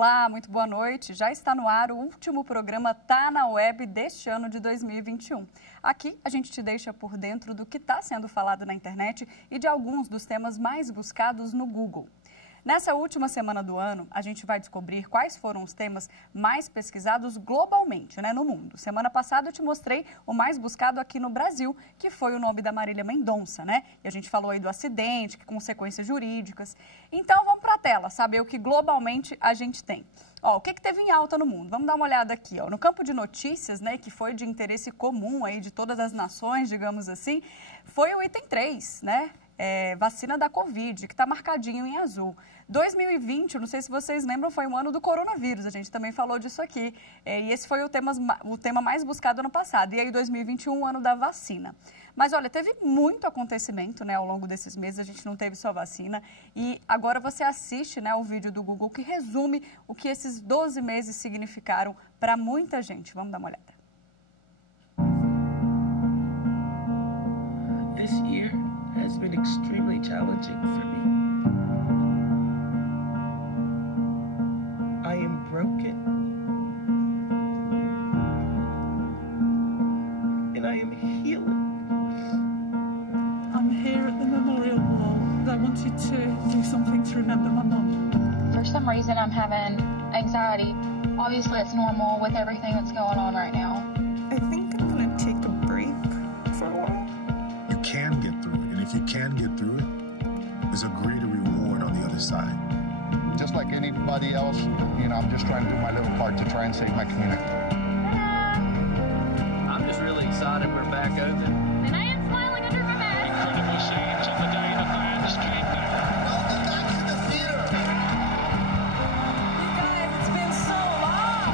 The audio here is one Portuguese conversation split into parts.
Olá, muito boa noite. Já está no ar o último programa Tá na Web deste ano de 2021. Aqui a gente te deixa por dentro do que está sendo falado na internet e de alguns dos temas mais buscados no Google. Nessa última semana do ano, a gente vai descobrir quais foram os temas mais pesquisados globalmente, no mundo. Semana passada eu te mostrei o mais buscado aqui no Brasil, que foi o nome da Marília Mendonça, E a gente falou aí do acidente, que consequências jurídicas. Então vamos para a tela, saber o que globalmente a gente tem. O que teve em alta no mundo? Vamos dar uma olhada aqui. No campo de notícias, que foi de interesse comum aí de todas as nações, digamos assim, foi o item 3, vacina da Covid, que está marcadinho em azul. 2020, não sei se vocês lembram, foi um ano do coronavírus, a gente também falou disso aqui. E esse foi o tema mais buscado ano passado. E aí 2021, o ano da vacina. Mas olha, teve muito acontecimento, ao longo desses meses, a gente não teve só vacina. E agora você assiste, o vídeo do Google que resume o que esses 12 meses significaram para muita gente. Vamos dar uma olhada. This year has been extremely challenging for me. I am broken. And I am healing. I'm here at the memorial wall. I wanted to do something to remember my mum. For some reason, I'm having anxiety. Obviously, it's normal with everything that's going on right now. I think I'm going to take a break for a while. You can get through it, and if you can get through it, there's a greater reward on the other side. Just like anybody else, I'm just trying to do my little part to try and save my community. I'm just really excited we're back open. And I am smiling under my mask. Incredible scenes on the day the fans came back. Welcome back to the theater. You guys, it's been so long.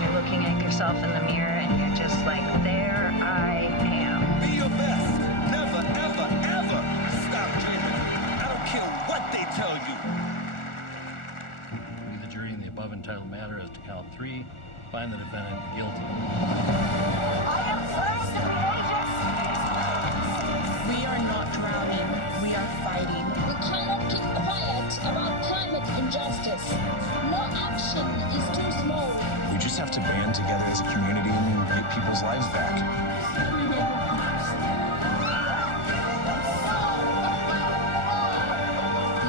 You're looking at yourself in the mirror and you're just like, there I am. Be your best. Never, ever, ever stop dreaming. I don't care what they tell you. The jury in the above entitled matter as to count 3, find the defendant guilty. We are not drowning. We are fighting. We cannot keep quiet about climate injustice. No action is too small. We just have to band together as a community and get people's lives back.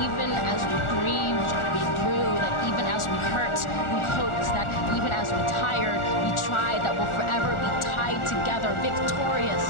Even as we grieve, we through, even as we hurt, we hope that even as we tired, we try that we'll forever be tied together, victorious.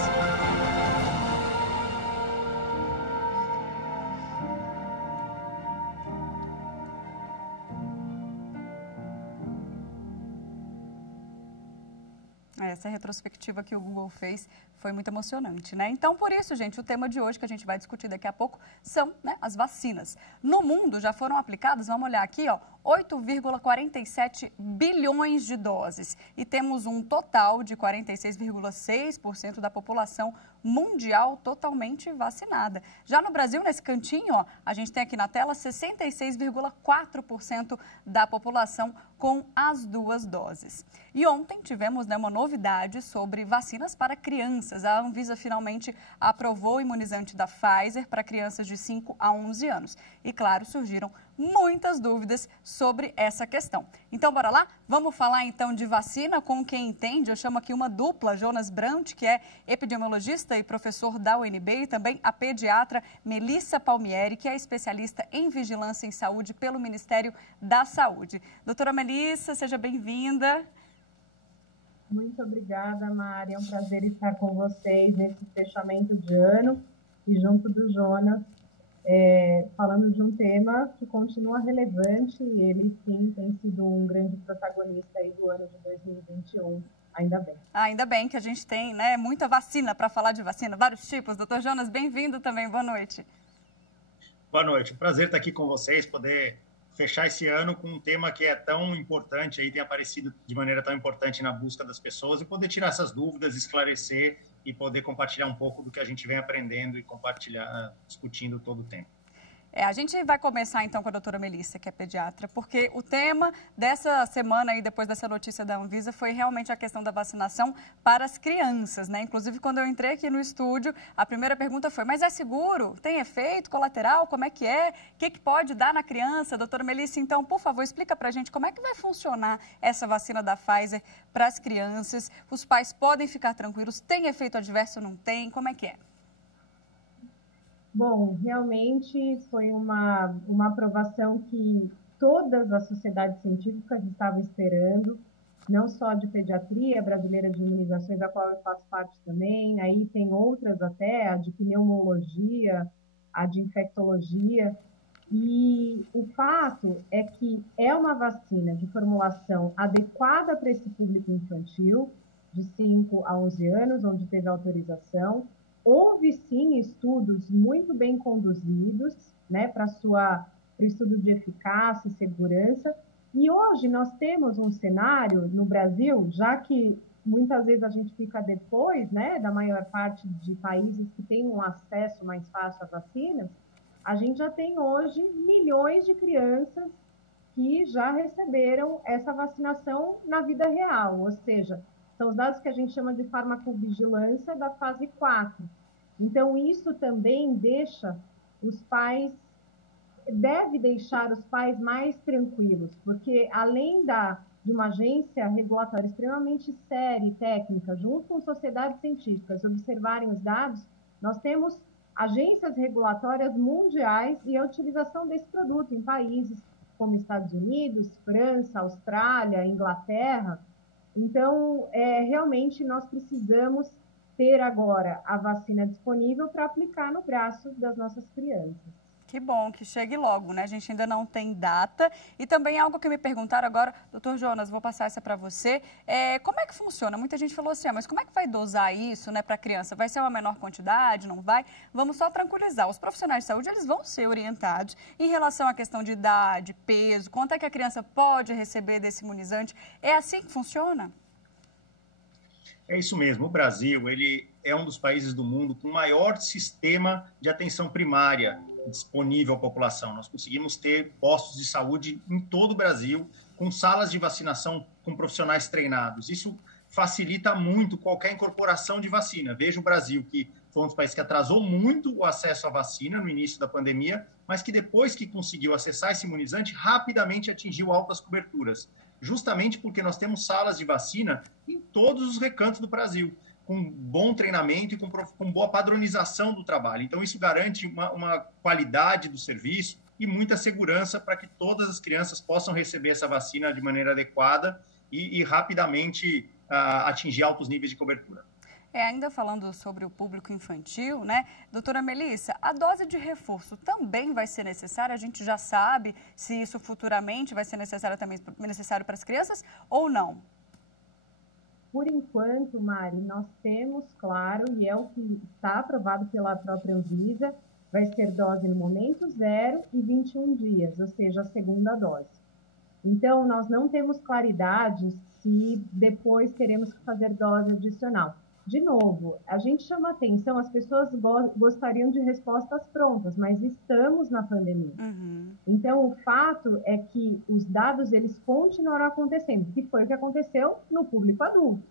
Essa retrospectiva que o Google fez foi muito emocionante, Então, por isso, gente, o tema de hoje que a gente vai discutir daqui a pouco são as vacinas. No mundo já foram aplicadas, vamos olhar aqui, 8,47 bilhões de doses. E temos um total de 46,6% da população mundial totalmente vacinada. Já no Brasil, nesse cantinho, a gente tem aqui na tela 66,4% da população com as 2 doses. E ontem tivemos uma novidade sobre vacinas para crianças. A Anvisa finalmente aprovou o imunizante da Pfizer para crianças de 5 a 11 anos. E, claro, surgiram muitas dúvidas sobre essa questão. Então, bora lá? Vamos falar, então, de vacina com quem entende. Eu chamo aqui uma dupla, Jonas Brant, que é epidemiologista e professor da UNB, e também a pediatra Melissa Palmieri, que é especialista em vigilância em saúde pelo Ministério da Saúde. Doutora Melissa, seja bem-vinda. Muito obrigada, Mari. É um prazer estar com vocês nesse fechamento de ano e junto do Jonas, falando de um tema que continua relevante e ele, sim, tem sido um grande protagonista aí do ano de 2021. Ainda bem. Ainda bem que a gente tem muita vacina para falar de vacina, vários tipos. Doutor Jonas, bem-vindo também. Boa noite. Boa noite. Um prazer estar aqui com vocês, poder fechar esse ano com um tema que é tão importante, aí tem aparecido de maneira tão importante na busca das pessoas e poder tirar essas dúvidas, esclarecer e poder compartilhar um pouco do que a gente vem aprendendo e compartilhar, discutindo todo o tempo. A gente vai começar então com a doutora Melissa, que é pediatra, porque o tema dessa semana e depois dessa notícia da Anvisa foi realmente a questão da vacinação para as crianças, né? Inclusive, quando eu entrei aqui no estúdio, a primeira pergunta foi, mas é seguro? Tem efeito colateral? Como é que é? O que pode dar na criança? Doutora Melissa, então, por favor, explica pra gente como é que vai funcionar essa vacina da Pfizer para as crianças. Os pais podem ficar tranquilos? Tem efeito adverso ou não tem? Como é que é? Bom, realmente foi uma aprovação que todas as sociedades científicas estavam esperando, não só de pediatria brasileira de imunizações, da qual eu faço parte também, aí tem outras até, a de pneumologia, a de infectologia, e o fato é que é uma vacina de formulação adequada para esse público infantil, de 5 a 11 anos, onde teve autorização. Houve, sim, estudos muito bem conduzidos, né, para o estudo de eficácia e segurança. E hoje nós temos um cenário no Brasil, já que muitas vezes a gente fica depois, né, da maior parte de países que têm um acesso mais fácil a vacinas, a gente já tem hoje milhões de crianças que já receberam essa vacinação na vida real, ou seja, são os dados que a gente chama de farmacovigilância da fase 4. Então, isso também deve deixar os pais mais tranquilos, porque além de uma agência regulatória extremamente séria e técnica, junto com sociedades científicas, observarem os dados, nós temos agências regulatórias mundiais e a utilização desse produto em países como Estados Unidos, França, Austrália, Inglaterra. Então, realmente, nós precisamos ter agora a vacina disponível para aplicar no braço das nossas crianças. Que bom, que chegue logo, né? A gente ainda não tem data. E também algo que me perguntaram agora, doutor Jonas, vou passar essa para você. Como é que funciona? Muita gente falou assim, mas como é que vai dosar isso, né, para a criança? Vai ser uma menor quantidade, não vai? Vamos só tranquilizar. Os profissionais de saúde, eles vão ser orientados em relação à questão de idade, peso, quanto é que a criança pode receber desse imunizante. É assim que funciona? É isso mesmo. O Brasil, ele é um dos países do mundo com o maior sistema de atenção primária disponível à população. Nós conseguimos ter postos de saúde em todo o Brasil, com salas de vacinação com profissionais treinados. Isso facilita muito qualquer incorporação de vacina. Veja o Brasil, que foi um dos países que atrasou muito o acesso à vacina no início da pandemia, mas que depois que conseguiu acessar esse imunizante, rapidamente atingiu altas coberturas. Justamente porque nós temos salas de vacina em todos os recantos do Brasil, com bom treinamento e com boa padronização do trabalho. Então, isso garante uma qualidade do serviço e muita segurança para que todas as crianças possam receber essa vacina de maneira adequada e rapidamente atingir altos níveis de cobertura. Ainda falando sobre o público infantil, né? Doutora Melissa, a dose de reforço também vai ser necessária? A gente já sabe se isso futuramente vai ser necessário também para as crianças ou não? Por enquanto, Mari, nós temos, claro, e é o que está aprovado pela própria Anvisa, vai ser dose no momento 0 e 21 dias, ou seja, a segunda dose. Então, nós não temos claridade se depois teremos que fazer dose adicional. De novo, a gente chama atenção, as pessoas gostariam de respostas prontas, mas estamos na pandemia. Então, o fato é que os dados, eles continuarão acontecendo, que foi o que aconteceu no público adulto.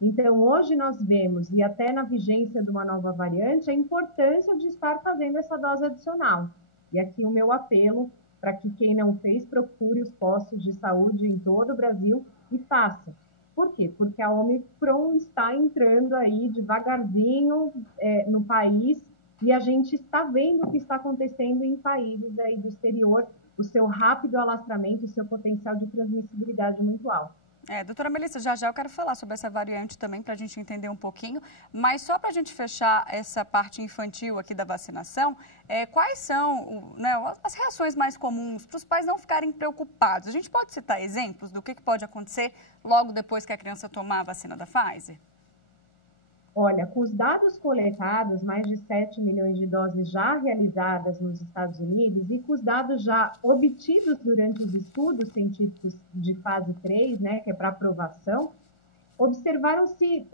Então, hoje nós vemos, e até na vigência de uma nova variante, a importância de estar fazendo essa dose adicional. E aqui o meu apelo para que quem não fez, procure os postos de saúde em todo o Brasil e faça. Por quê? Porque a Omicron está entrando aí devagarzinho no país e a gente está vendo o que está acontecendo em países aí do exterior, o seu rápido alastramento, o seu potencial de transmissibilidade muito alto. Doutora Melissa, já eu quero falar sobre essa variante também para a gente entender um pouquinho, mas só para a gente fechar essa parte infantil aqui da vacinação, quais são as reações mais comuns para os pais não ficarem preocupados? A gente pode citar exemplos do que pode acontecer logo depois que a criança tomar a vacina da Pfizer? Olha, com os dados coletados, mais de 7 milhões de doses já realizadas nos Estados Unidos e com os dados já obtidos durante os estudos científicos de fase 3, né, que é para aprovação, observaram-se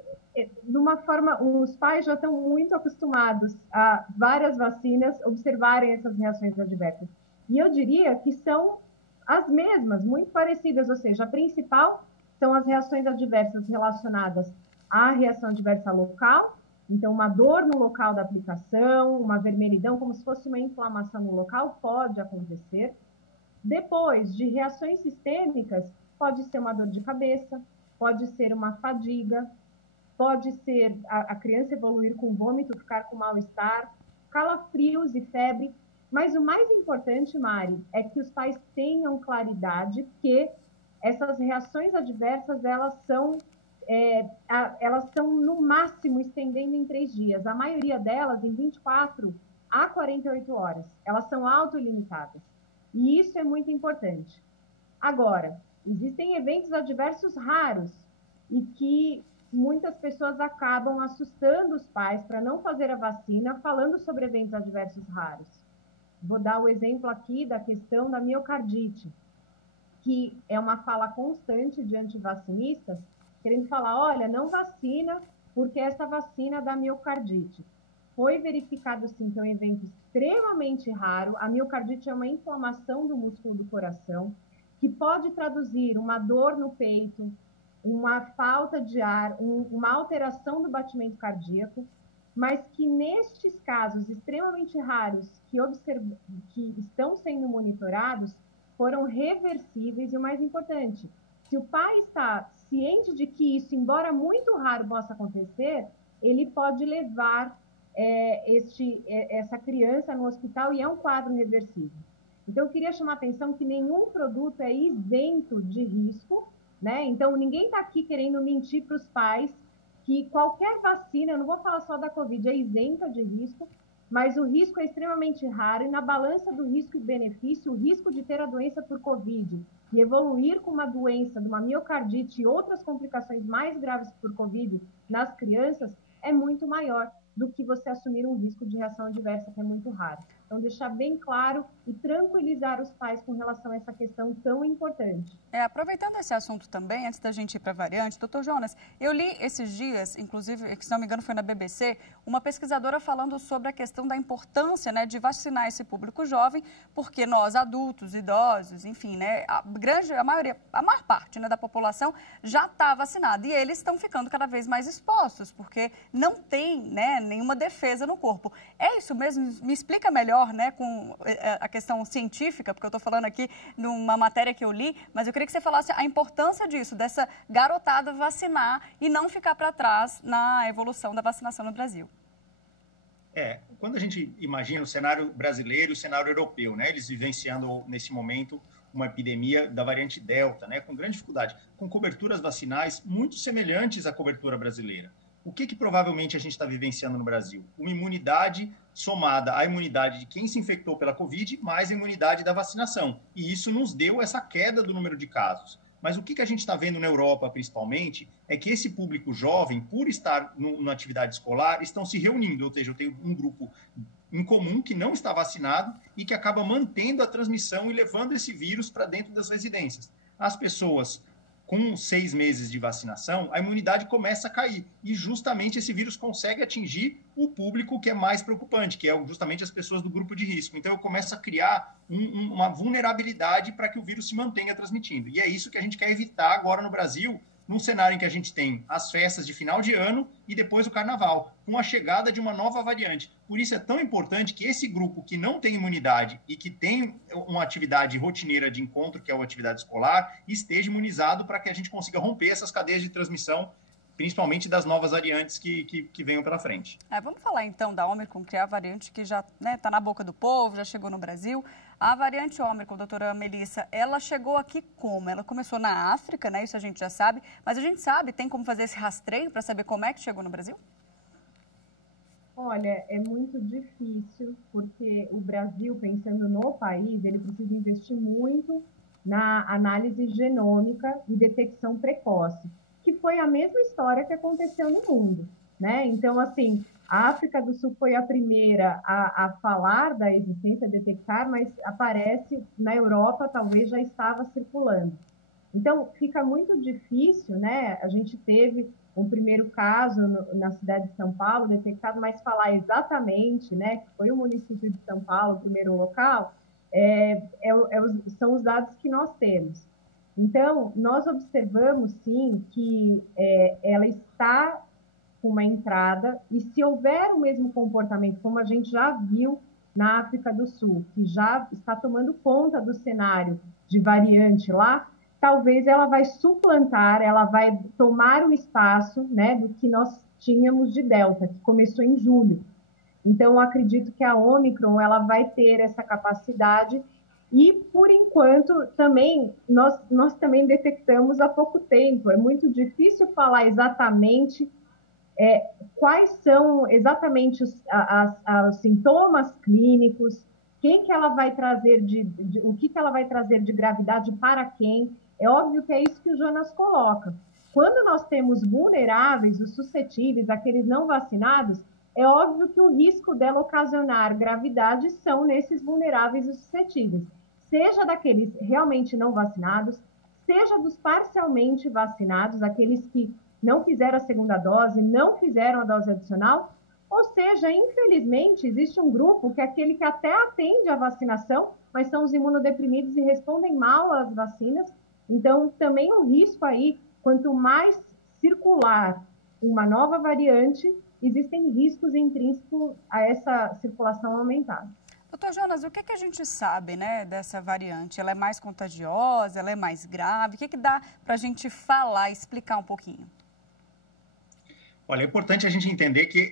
de uma forma, os pais já estão muito acostumados a várias vacinas observarem essas reações adversas. E eu diria que são as mesmas, muito parecidas, ou seja, a principal são as reações adversas relacionadas à reação adversa local, então uma dor no local da aplicação, uma vermelhidão, como se fosse uma inflamação no local, pode acontecer. Depois de reações sistêmicas, pode ser uma dor de cabeça, pode ser uma fadiga, pode ser a criança evoluir com vômito, ficar com mal-estar, calafrios e febre. Mas o mais importante, Mari, é que os pais tenham claridade que essas reações adversas, elas são no máximo estendendo em 3 dias. A maioria delas em 24 a 48 horas. Elas são autolimitadas. E isso é muito importante. Agora, existem eventos adversos raros e que muitas pessoas acabam assustando os pais para não fazer a vacina, falando sobre eventos adversos raros. Vou dar o exemplo aqui da questão da miocardite, que é uma fala constante de antivacinistas, querendo falar, olha, não vacina porque essa vacina dá miocardite. Foi verificado, sim, que é um evento extremamente raro. A miocardite é uma inflamação do músculo do coração, que pode traduzir uma dor no peito, uma falta de ar, uma alteração do batimento cardíaco, mas que nestes casos extremamente raros que estão sendo monitorados, foram reversíveis e o mais importante, se o pai está ciente de que isso, embora muito raro possa acontecer, ele pode levar essa criança no hospital e é um quadro reversível. Então, eu queria chamar a atenção que nenhum produto é isento de risco, né? Então, ninguém está aqui querendo mentir para os pais que qualquer vacina, eu não vou falar só da Covid, é isenta de risco, mas o risco é extremamente raro e na balança do risco e benefício, o risco de ter a doença por Covid e evoluir com uma doença, de uma miocardite e outras complicações mais graves por Covid nas crianças é muito maior do que você assumir um risco de reação adversa, que é muito raro. Então, deixar bem claro e tranquilizar os pais com relação a essa questão tão importante. Aproveitando esse assunto também, antes da gente ir para a variante, doutor Jonas, eu li esses dias, inclusive, se não me engano foi na BBC, uma pesquisadora falando sobre a questão da importância, né, de vacinar esse público jovem, porque nós, adultos, idosos, enfim, né, a maior parte, né, da população já está vacinada e eles estão ficando cada vez mais expostos, porque não tem, né, nenhuma defesa no corpo. É isso mesmo? Me explica melhor, né, com a questão científica, porque eu estou falando aqui numa matéria que eu li, mas eu queria que você falasse a importância disso, dessa garotada vacinar e não ficar para trás na evolução da vacinação no Brasil. Quando a gente imagina o cenário brasileiro e o cenário europeu, né, eles vivenciando nesse momento uma epidemia da variante Delta, né, com grande dificuldade, com coberturas vacinais muito semelhantes à cobertura brasileira. O que provavelmente a gente está vivenciando no Brasil? Uma imunidade somada à imunidade de quem se infectou pela Covid, mais a imunidade da vacinação. E isso nos deu essa queda do número de casos. Mas o que a gente está vendo na Europa, principalmente, é que esse público jovem, por estar na atividade escolar, estão se reunindo. Ou seja, eu tenho um grupo em comum que não está vacinado e que acaba mantendo a transmissão e levando esse vírus para dentro das residências. As pessoas com 6 meses de vacinação, a imunidade começa a cair. E justamente esse vírus consegue atingir o público que é mais preocupante, que é justamente as pessoas do grupo de risco. Então, eu começo a criar uma vulnerabilidade para que o vírus se mantenha transmitindo. E é isso que a gente quer evitar agora no Brasil, num cenário em que a gente tem as festas de final de ano e depois o carnaval, com a chegada de uma nova variante. Por isso é tão importante que esse grupo que não tem imunidade e que tem uma atividade rotineira de encontro, que é a atividade escolar, esteja imunizado para que a gente consiga romper essas cadeias de transmissão, principalmente das novas variantes que venham pela frente. Vamos falar então da Ômicron, que é a variante que já está na boca do povo, já chegou no Brasil. A variante Ômicron, doutora Melissa, ela chegou aqui como? Ela começou na África, né? Isso a gente já sabe, mas a gente sabe, tem como fazer esse rastreio para saber como é que chegou no Brasil? Olha, é muito difícil, porque o Brasil, pensando no país, ele precisa investir muito na análise genômica e detecção precoce, que foi a mesma história que aconteceu no mundo, né? Então, assim, a África do Sul foi a primeira a falar da existência, a detectar, mas aparece na Europa, talvez já estava circulando. Então, fica muito difícil, né? A gente teve um primeiro caso na cidade de São Paulo detectado, mas falar exatamente, né, que foi o município de São Paulo, o primeiro local, são os dados que nós temos. Então, nós observamos, sim, que ela está com uma entrada, e se houver o mesmo comportamento, como a gente já viu na África do Sul, que já está tomando conta do cenário de variante lá, talvez ela vai suplantar, ela vai tomar o espaço, né, do que nós tínhamos de Delta, que começou em julho. Então, eu acredito que a Omicron ela vai ter essa capacidade e, por enquanto, também nós também detectamos há pouco tempo. É muito difícil falar exatamente quais são exatamente os sintomas clínicos, que ela vai trazer o que ela vai trazer de gravidade para quem. É óbvio que é isso que o Jonas coloca. Quando nós temos vulneráveis, os suscetíveis, aqueles não vacinados, é óbvio que o risco dela ocasionar gravidade são nesses vulneráveis e suscetíveis. Seja daqueles realmente não vacinados, seja dos parcialmente vacinados, aqueles que não fizeram a segunda dose, não fizeram a dose adicional, ou seja, infelizmente, existe um grupo que é aquele que até atende a vacinação, mas são os imunodeprimidos e respondem mal às vacinas. Então, também um risco aí, quanto mais circular uma nova variante, existem riscos intrínsecos a essa circulação aumentada. Doutor Jonas, o que a gente sabe, né, dessa variante? Ela é mais contagiosa, ela é mais grave? O que dá para a gente falar, explicar um pouquinho? Olha, é importante a gente entender que,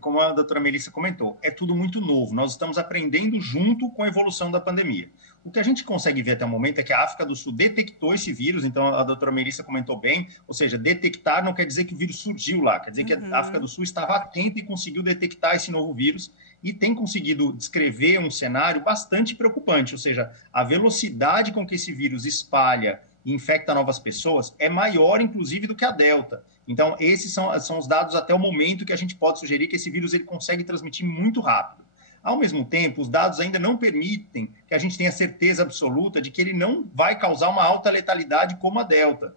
como a doutora Melissa comentou, é tudo muito novo. Nós estamos aprendendo junto com a evolução da pandemia. O que a gente consegue ver até o momento é que a África do Sul detectou esse vírus, então a doutora Melissa comentou bem, ou seja, detectar não quer dizer que o vírus surgiu lá, quer dizer que a África do Sul estava atenta e conseguiu detectar esse novo vírus e tem conseguido descrever um cenário bastante preocupante, ou seja, a velocidade com que esse vírus espalha e infecta novas pessoas é maior, inclusive, do que a Delta. Então, esses são os dados até o momento que a gente pode sugerir que esse vírus ele consegue transmitir muito rápido. Ao mesmo tempo, os dados ainda não permitem que a gente tenha certeza absoluta de que ele não vai causar uma alta letalidade como a Delta.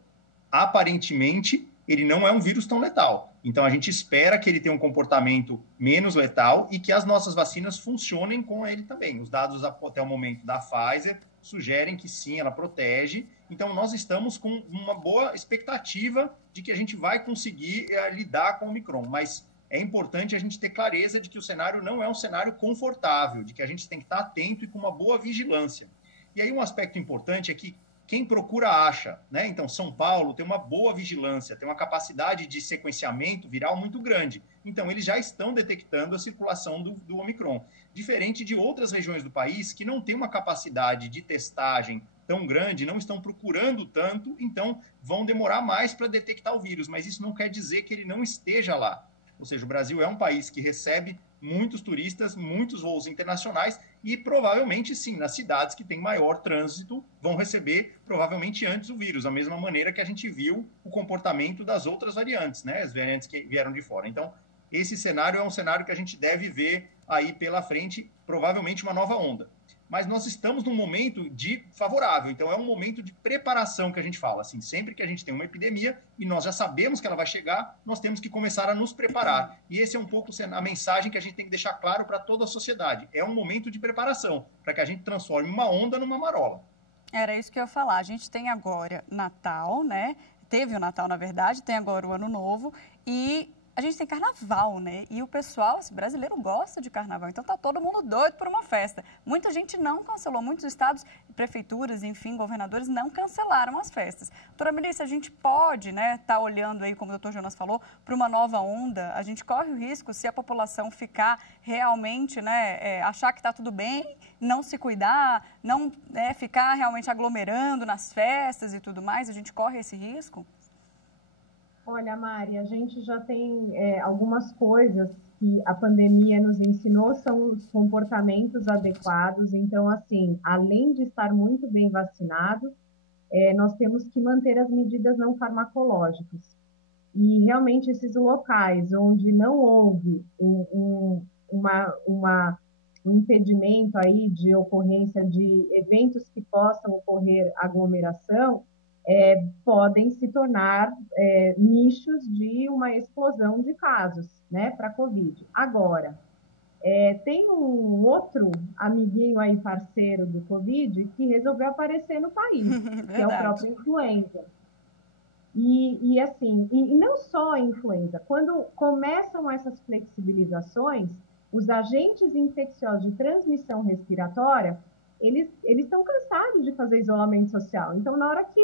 Aparentemente, ele não é um vírus tão letal. Então, a gente espera que ele tenha um comportamento menos letal e que as nossas vacinas funcionem com ele também. Os dados até o momento da Pfizer sugerem que sim, ela protege. Então, nós estamos com uma boa expectativa de que a gente vai conseguir lidar com o Omicron. Mas é importante a gente ter clareza de que o cenário não é um cenário confortável, de que a gente tem que estar atento e com uma boa vigilância. E aí um aspecto importante é que quem procura acha, né? Então, São Paulo tem uma boa vigilância, tem uma capacidade de sequenciamento viral muito grande. Então, eles já estão detectando a circulação do Omicron. Diferente de outras regiões do país que não têm uma capacidade de testagem tão grande, não estão procurando tanto, então vão demorar mais para detectar o vírus. Mas isso não quer dizer que ele não esteja lá. Ou seja, o Brasil é um país que recebe muitos turistas, muitos voos internacionais e provavelmente, sim, nas cidades que têm maior trânsito vão receber provavelmente antes o vírus, da mesma maneira que a gente viu o comportamento das outras variantes, né? As variantes que vieram de fora. Então, esse cenário é um cenário que a gente deve ver aí pela frente, provavelmente uma nova onda. Mas nós estamos num momento favorável, então é um momento de preparação que a gente fala, assim, sempre que a gente tem uma epidemia e nós já sabemos que ela vai chegar, nós temos que começar a nos preparar. E esse é um pouco a mensagem que a gente tem que deixar claro para toda a sociedade. É um momento de preparação, para que a gente transforme uma onda numa marola. Era isso que eu ia falar. A gente tem agora Natal, né? Teve o Natal, na verdade, tem agora o Ano Novo e a gente tem carnaval, né? E o pessoal brasileiro gosta de carnaval, então tá todo mundo doido por uma festa. Muita gente não cancelou, muitos estados, prefeituras, enfim, governadores não cancelaram as festas. Doutora Melissa, a gente pode, né, tá olhando aí, como o doutor Jonas falou, para uma nova onda, a gente corre o risco, se a população ficar realmente, né, achar que tá tudo bem, não se cuidar, não ficar realmente aglomerando nas festas e tudo mais, a gente corre esse risco? Olha, Mari, a gente já tem algumas coisas que a pandemia nos ensinou, são os comportamentos adequados. Então, assim, além de estar muito bem vacinado, nós temos que manter as medidas não farmacológicas. E, realmente, esses locais onde não houve um impedimento aí de ocorrência de eventos que possam ocorrer aglomeração, podem se tornar nichos de uma explosão de casos, né, para a Covid. Agora, tem um outro amiguinho aí, parceiro do Covid, que resolveu aparecer no país, que é o próprio influenza. E assim, e não só a influenza, quando começam essas flexibilizações, os agentes infecciosos de transmissão respiratória, eles estão cansados de fazer isolamento social. Então, na hora que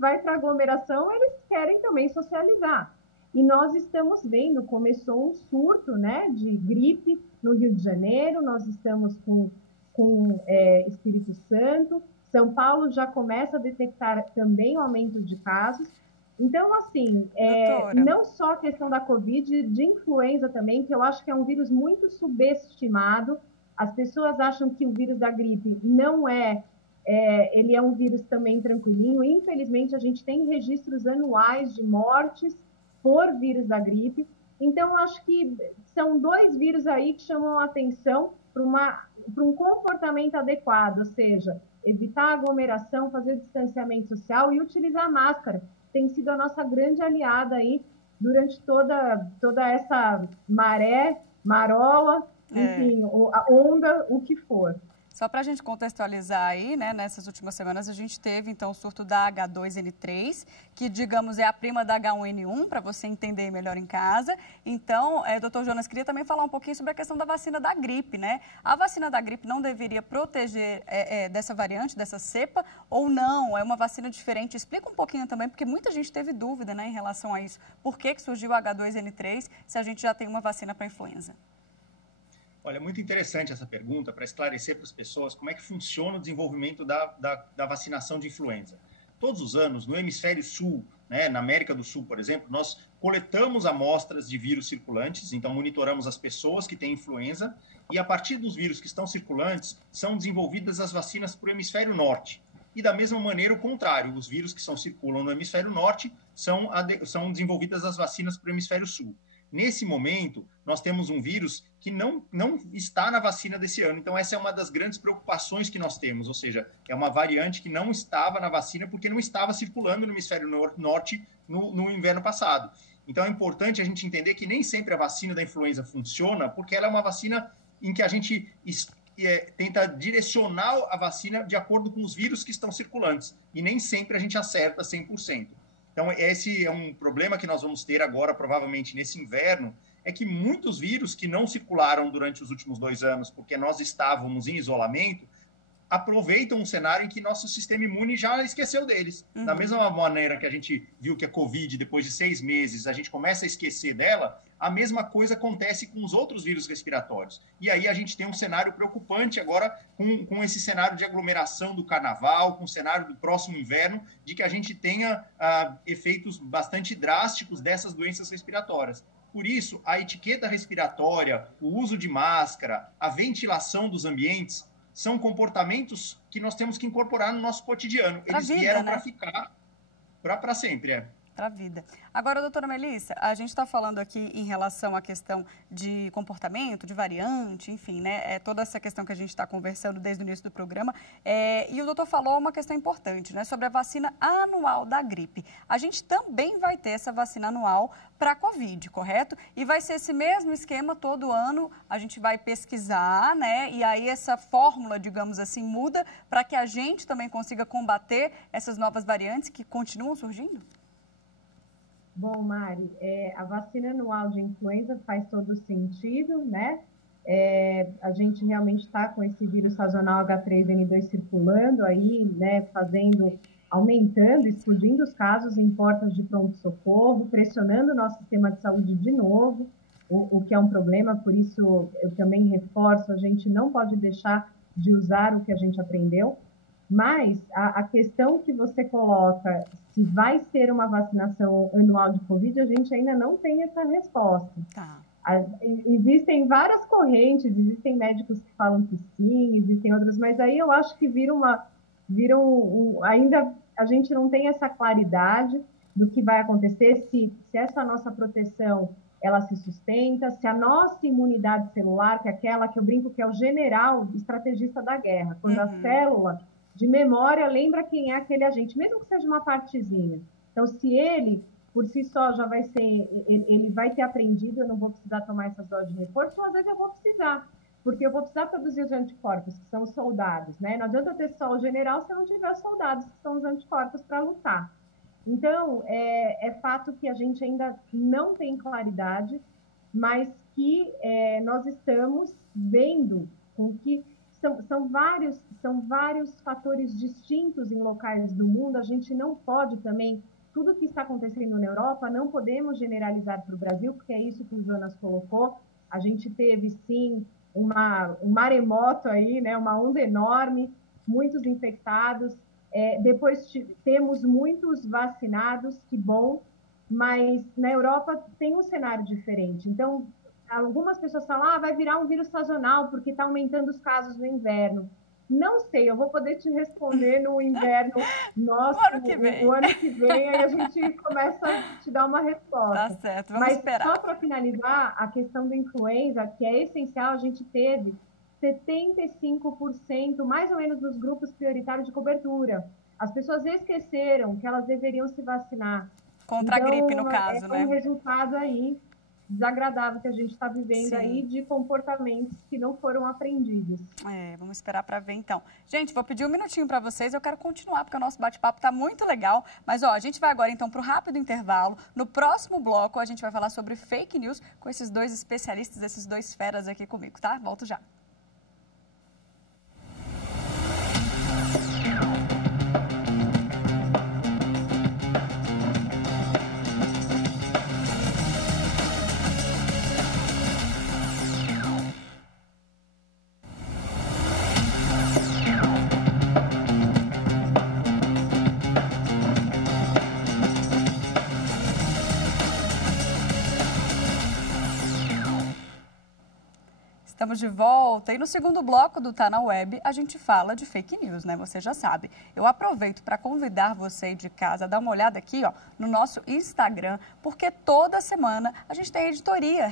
vai para aglomeração, eles querem também socializar. E nós estamos vendo, começou um surto, né, de gripe no Rio de Janeiro, nós estamos com Espírito Santo, São Paulo já começa a detectar também o aumento de casos. Então, assim, não só a questão da Covid, de influenza também, que eu acho que é um vírus muito subestimado. As pessoas acham que o vírus da gripe não ele é um vírus também tranquilinho. Infelizmente, a gente tem registros anuais de mortes por vírus da gripe. Então, acho que são 2 vírus aí que chamam a atenção para um comportamento adequado, ou seja, evitar a aglomeração, fazer distanciamento social e utilizar a máscara. Tem sido a nossa grande aliada aí durante toda essa maré, marola, enfim, a onda, o que for. Só para a gente contextualizar aí, né, nessas últimas semanas a gente teve, então, o surto da H2N3, que, digamos, é a prima da H1N1, para você entender melhor em casa. Então, doutor Jonas, queria também falar um pouquinho sobre a questão da vacina da gripe, né? A vacina da gripe não deveria proteger dessa variante, dessa cepa, ou não? É uma vacina diferente? Explica um pouquinho também, porque muita gente teve dúvida, né, em relação a isso. Por que surgiu o H2N3 se a gente já tem uma vacina para influenza? Olha, muito interessante essa pergunta para esclarecer para as pessoas como é que funciona o desenvolvimento da vacinação de influenza. Todos os anos, no hemisfério sul, né, na América do Sul, por exemplo, nós coletamos amostras de vírus circulantes, então monitoramos as pessoas que têm influenza, e a partir dos vírus que estão circulantes, são desenvolvidas as vacinas para o hemisfério norte. E da mesma maneira, o contrário, os vírus que circulam no hemisfério norte, são desenvolvidas as vacinas para o hemisfério sul. Nesse momento, nós temos um vírus que não está na vacina desse ano. Então, essa é uma das grandes preocupações que nós temos. Ou seja, é uma variante que não estava na vacina porque não estava circulando no hemisfério norte no inverno passado. Então, é importante a gente entender que nem sempre a vacina da influenza funciona porque ela é uma vacina em que a gente tenta direcionar a vacina de acordo com os vírus que estão circulantes. E nem sempre a gente acerta 100%. Então, esse é um problema que nós vamos ter agora, provavelmente, nesse inverno, é que muitos vírus que não circularam durante os últimos 2 anos, porque nós estávamos em isolamento, aproveitam um cenário em que nosso sistema imune já esqueceu deles. Uhum. Da mesma maneira que a gente viu que a Covid, depois de 6 meses, a gente começa a esquecer dela, a mesma coisa acontece com os outros vírus respiratórios. E aí a gente tem um cenário preocupante agora com esse cenário de aglomeração do carnaval, com o cenário do próximo inverno, de que a gente tenha efeitos bastante drásticos dessas doenças respiratórias. Por isso, a etiqueta respiratória, o uso de máscara, a ventilação dos ambientes, são comportamentos que nós temos que incorporar no nosso cotidiano. Eles vieram para ficar para sempre, para a vida. Agora, doutora Melissa, a gente está falando aqui em relação à questão de comportamento, de variante, enfim, né? Toda essa questão que a gente está conversando desde o início do programa. E o doutor falou uma questão importante, né? Sobre a vacina anual da gripe. A gente também vai ter essa vacina anual para a Covid, correto? E vai ser esse mesmo esquema todo ano, a gente vai pesquisar, né? E aí essa fórmula, digamos assim, muda para que a gente também consiga combater essas novas variantes que continuam surgindo? Bom, Mari, a vacina anual de influenza faz todo sentido, né? A gente realmente está com esse vírus sazonal H3N2 circulando aí, né? Aumentando, explodindo os casos em portas de pronto-socorro, pressionando o nosso sistema de saúde de novo, o que é um problema, por isso eu também reforço, a gente não pode deixar de usar o que a gente aprendeu. Mas a questão que você coloca, se vai ser uma vacinação anual de Covid, a gente ainda não tem essa resposta. Tá. Existem várias correntes, existem médicos que falam que sim, existem outras, mas aí eu acho que ainda a gente não tem essa claridade do que vai acontecer, se essa nossa proteção ela se sustenta, se a nossa imunidade celular, que é aquela que eu brinco que é o general estrategista da guerra, quando a célula de memória, lembra quem é aquele agente, mesmo que seja uma partezinha. Então, se ele, por si só, já vai ser, ele vai ter aprendido, eu não vou precisar tomar essas doses de reforço, ou às vezes eu vou precisar, porque eu vou precisar produzir os anticorpos, que são os soldados, né? Não adianta ter só o general se eu não tiver os soldados, que são os anticorpos para lutar. Então, é fato que a gente ainda não tem claridade, mas que nós estamos vendo com que são vários fatores distintos em locais do mundo. A gente não pode também, tudo que está acontecendo na Europa, não podemos generalizar para o Brasil, porque é isso que o Jonas colocou. A gente teve, sim, um maremoto aí, né, uma onda enorme, muitos infectados. Depois temos muitos vacinados, que bom, mas na Europa tem um cenário diferente. Então, algumas pessoas falam, vai virar um vírus sazonal, porque está aumentando os casos no inverno. Não sei, eu vou poder te responder no inverno nosso, o ano que vem, aí a gente começa a te dar uma resposta. Tá certo, vamos esperar. Só para finalizar, a questão da influenza, que é essencial, a gente teve 75%, mais ou menos, dos grupos prioritários de cobertura. As pessoas esqueceram que elas deveriam se vacinar. Contra a gripe, no caso, né? É um resultado aí desagradável que a gente está vivendo aí de comportamentos que não foram aprendidos. Vamos esperar para ver então. Gente, vou pedir um minutinho para vocês, eu quero continuar porque o nosso bate-papo está muito legal, mas a gente vai agora então para o rápido intervalo. No próximo bloco a gente vai falar sobre fake news com esses dois especialistas, esses dois feras aqui comigo, tá? Volto já. Estamos de volta e no segundo bloco do Tá na Web a gente fala de fake news, né? Você já sabe. Eu aproveito para convidar você de casa a dar uma olhada aqui, ó, no nosso Instagram, porque toda semana a gente tem editoria,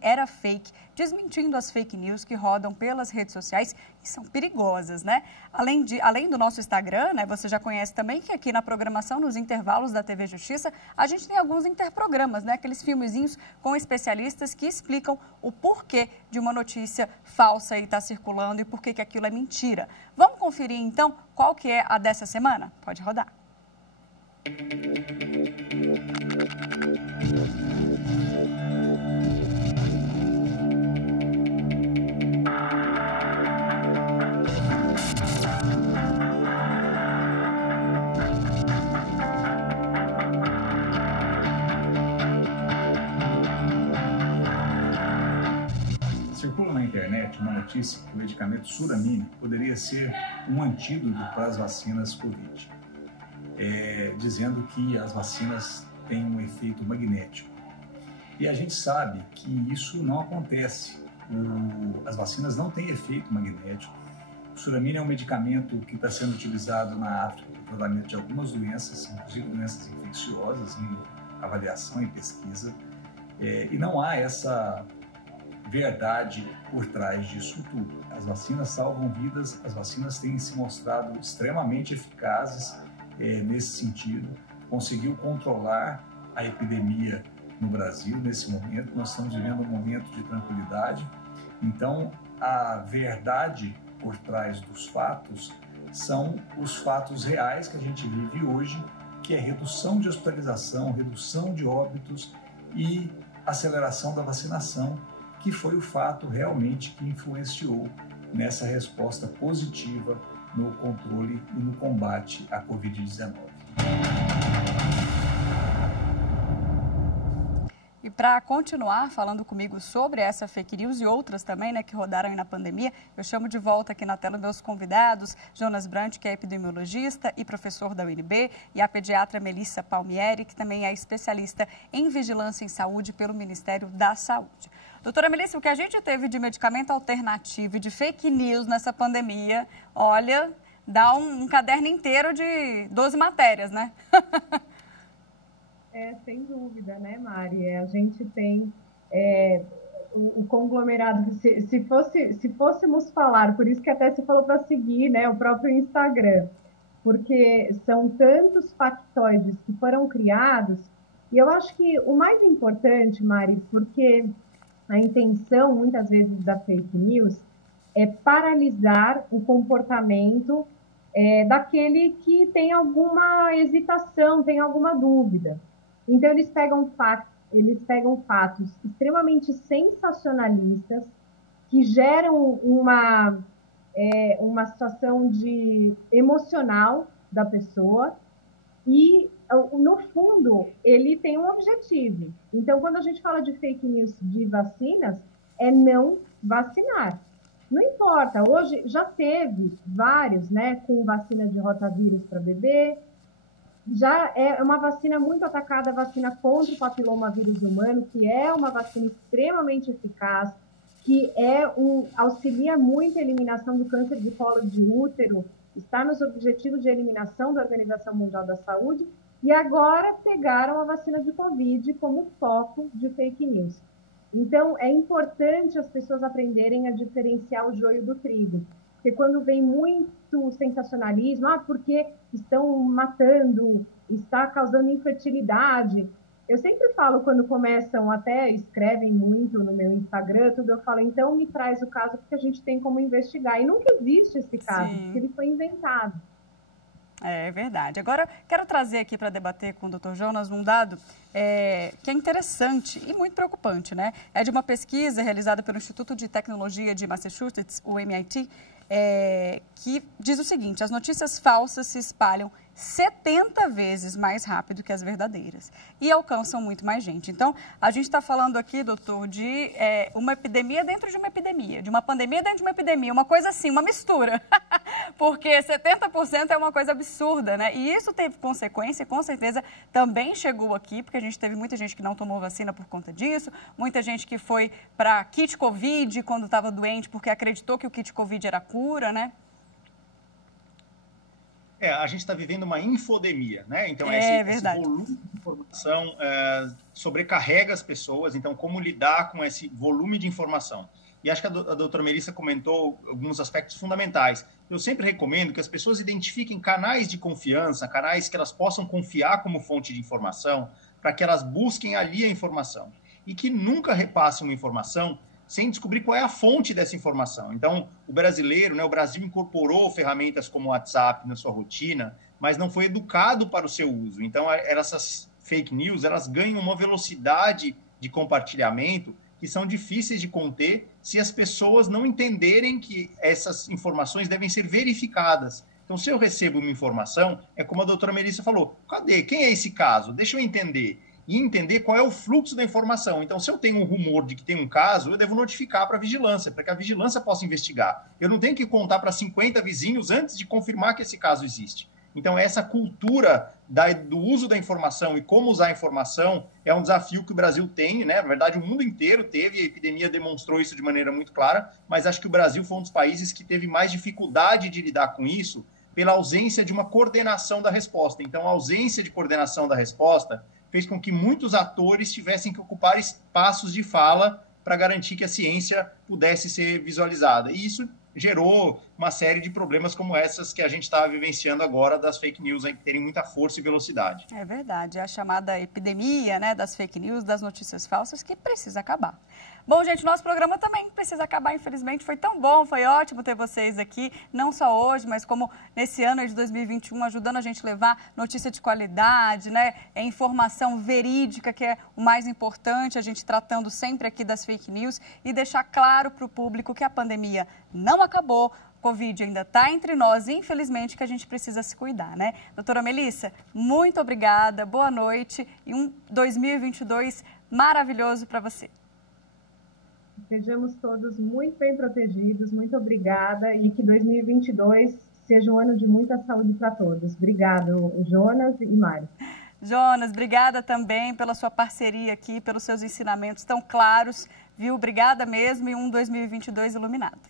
#EraFake, desmentindo as fake news que rodam pelas redes sociais e são perigosas, né? Além do nosso Instagram, né? Você já conhece também que aqui na programação, nos intervalos da TV Justiça, a gente tem alguns interprogramas, né? Aqueles filmezinhos com especialistas que explicam o porquê de uma notícia falsa e está circulando e por que aquilo é mentira. Vamos conferir então qual que é a dessa semana? Pode rodar. Uma notícia que o medicamento Suramine poderia ser um antídoto para as vacinas Covid, dizendo que as vacinas têm um efeito magnético. E a gente sabe que isso não acontece. As vacinas não têm efeito magnético. O Suramine é um medicamento que está sendo utilizado na África para o tratamento de algumas doenças, inclusive doenças infecciosas, em avaliação e pesquisa. E não há essa verdade por trás disso tudo. As vacinas salvam vidas, as vacinas têm se mostrado extremamente eficazes nesse sentido. Conseguiu controlar a epidemia no Brasil nesse momento. Nós estamos vivendo um momento de tranquilidade. Então, a verdade por trás dos fatos são os fatos reais que a gente vive hoje, que é redução de hospitalização, redução de óbitos e aceleração da vacinação, que foi o fato realmente que influenciou nessa resposta positiva no controle e no combate à Covid-19. E para continuar falando comigo sobre essa fake news e outras também, né, que rodaram aí na pandemia, eu chamo de volta aqui na tela meus convidados, Jonas Brant, que é epidemiologista e professor da UNB, e a pediatra Melissa Palmieri, que também é especialista em vigilância em saúde pelo Ministério da Saúde. Doutora Melissa, o que a gente teve de medicamento alternativo e de fake news nessa pandemia, olha, dá um caderno inteiro de 12 matérias, né? Sem dúvida, né, Mari? A gente tem o conglomerado, se fôssemos falar, por isso que até se falou para seguir, né, o próprio Instagram, porque são tantos factoides que foram criados, e eu acho que o mais importante, Mari, porque a intenção, muitas vezes, da fake news é paralisar o comportamento daquele que tem alguma hesitação, tem alguma dúvida. Então, eles pegam fatos extremamente sensacionalistas que geram uma situação emocional da pessoa e, no fundo, ele tem um objetivo. Então, quando a gente fala de fake news de vacinas, é não vacinar. Não importa, hoje já teve vários, né, com vacina de rotavírus para bebê, já é uma vacina muito atacada, a vacina contra o papilomavírus humano, que é uma vacina extremamente eficaz, que auxilia muito a eliminação do câncer de colo de útero, está nos objetivos de eliminação da Organização Mundial da Saúde, e agora pegaram a vacina de Covid como foco de fake news. Então, é importante as pessoas aprenderem a diferenciar o joio do trigo, porque quando vem muito sensacionalismo, porque estão matando, está causando infertilidade. Eu sempre falo, quando começam, até escrevem muito no meu Instagram, tudo, eu falo, então me traz o caso, porque a gente tem como investigar. E nunca existe esse caso, porque ele foi inventado. É verdade. Agora, quero trazer aqui para debater com o Dr. Jonas um dado que é interessante e muito preocupante, né? É de uma pesquisa realizada pelo Instituto de Tecnologia de Massachusetts, o MIT, que diz o seguinte: as notícias falsas se espalham 70 vezes mais rápido que as verdadeiras e alcançam muito mais gente. Então, a gente está falando aqui, doutor, de uma epidemia dentro de uma epidemia, de uma pandemia dentro de uma epidemia, uma coisa assim, uma mistura, porque 70% é uma coisa absurda, né? E isso teve consequência, com certeza também chegou aqui, porque a gente teve muita gente que não tomou vacina por conta disso, muita gente que foi para kit Covid quando estava doente porque acreditou que o kit Covid era cura, né? A gente está vivendo uma infodemia, né? Então, esse volume de informação sobrecarrega as pessoas. Então, como lidar com esse volume de informação? E acho que a doutora Melissa comentou alguns aspectos fundamentais. Eu sempre recomendo que as pessoas identifiquem canais de confiança, canais que elas possam confiar como fonte de informação, para que elas busquem ali a informação. E que nunca repassem uma informação sem descobrir qual é a fonte dessa informação. Então, o brasileiro, né, o Brasil incorporou ferramentas como o WhatsApp na sua rotina, mas não foi educado para o seu uso. Então, essas fake news, elas ganham uma velocidade de compartilhamento que são difíceis de conter se as pessoas não entenderem que essas informações devem ser verificadas. Então, se eu recebo uma informação, é como a doutora Melissa falou, cadê? Quem é esse caso? Deixa eu entender. E entender qual é o fluxo da informação. Então, se eu tenho um rumor de que tem um caso, eu devo notificar para a vigilância, para que a vigilância possa investigar. Eu não tenho que contar para 50 vizinhos antes de confirmar que esse caso existe. Então, essa cultura do uso da informação e como usar a informação é um desafio que o Brasil tem, né? Na verdade, o mundo inteiro teve, a epidemia demonstrou isso de maneira muito clara, mas acho que o Brasil foi um dos países que teve mais dificuldade de lidar com isso pela ausência de uma coordenação da resposta. Então, a ausência de coordenação da resposta fez com que muitos atores tivessem que ocupar espaços de fala para garantir que a ciência pudesse ser visualizada. E isso gerou uma série de problemas como essas que a gente está vivenciando agora, das fake news aí, que terem muita força e velocidade. É verdade, é a chamada epidemia, né, das fake news, das notícias falsas, que precisa acabar. Bom, gente, nosso programa também precisa acabar, infelizmente. Foi tão bom, foi ótimo ter vocês aqui, não só hoje, mas como nesse ano de 2021, ajudando a gente a levar notícia de qualidade, né? Informação verídica, que é o mais importante, a gente tratando sempre aqui das fake news e deixar claro para o público que a pandemia não acabou, Covid ainda está entre nós, infelizmente, que a gente precisa se cuidar, né? Doutora Melissa, muito obrigada, boa noite e um 2022 maravilhoso para você. Sejamos todos muito bem protegidos, muito obrigada, e que 2022 seja um ano de muita saúde para todos. Obrigado, Jonas e Mari. Jonas, obrigada também pela sua parceria aqui, pelos seus ensinamentos tão claros, viu? Obrigada mesmo e um 2022 iluminado.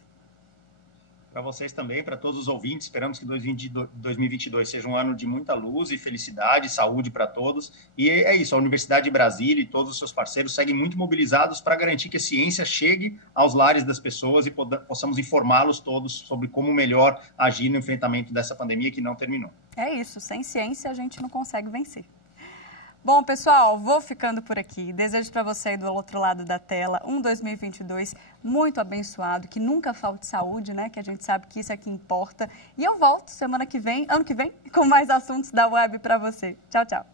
Para vocês também, para todos os ouvintes. Esperamos que 2022 seja um ano de muita luz e felicidade, saúde para todos. E é isso, a Universidade de Brasília e todos os seus parceiros seguem muito mobilizados para garantir que a ciência chegue aos lares das pessoas e possamos informá-los todos sobre como melhor agir no enfrentamento dessa pandemia que não terminou. É isso, sem ciência a gente não consegue vencer. Bom, pessoal, vou ficando por aqui. Desejo para você aí do outro lado da tela um 2022 muito abençoado, que nunca falte saúde, né? Que a gente sabe que isso é que importa. E eu volto semana que vem, ano que vem, com mais assuntos da web para você. Tchau, tchau.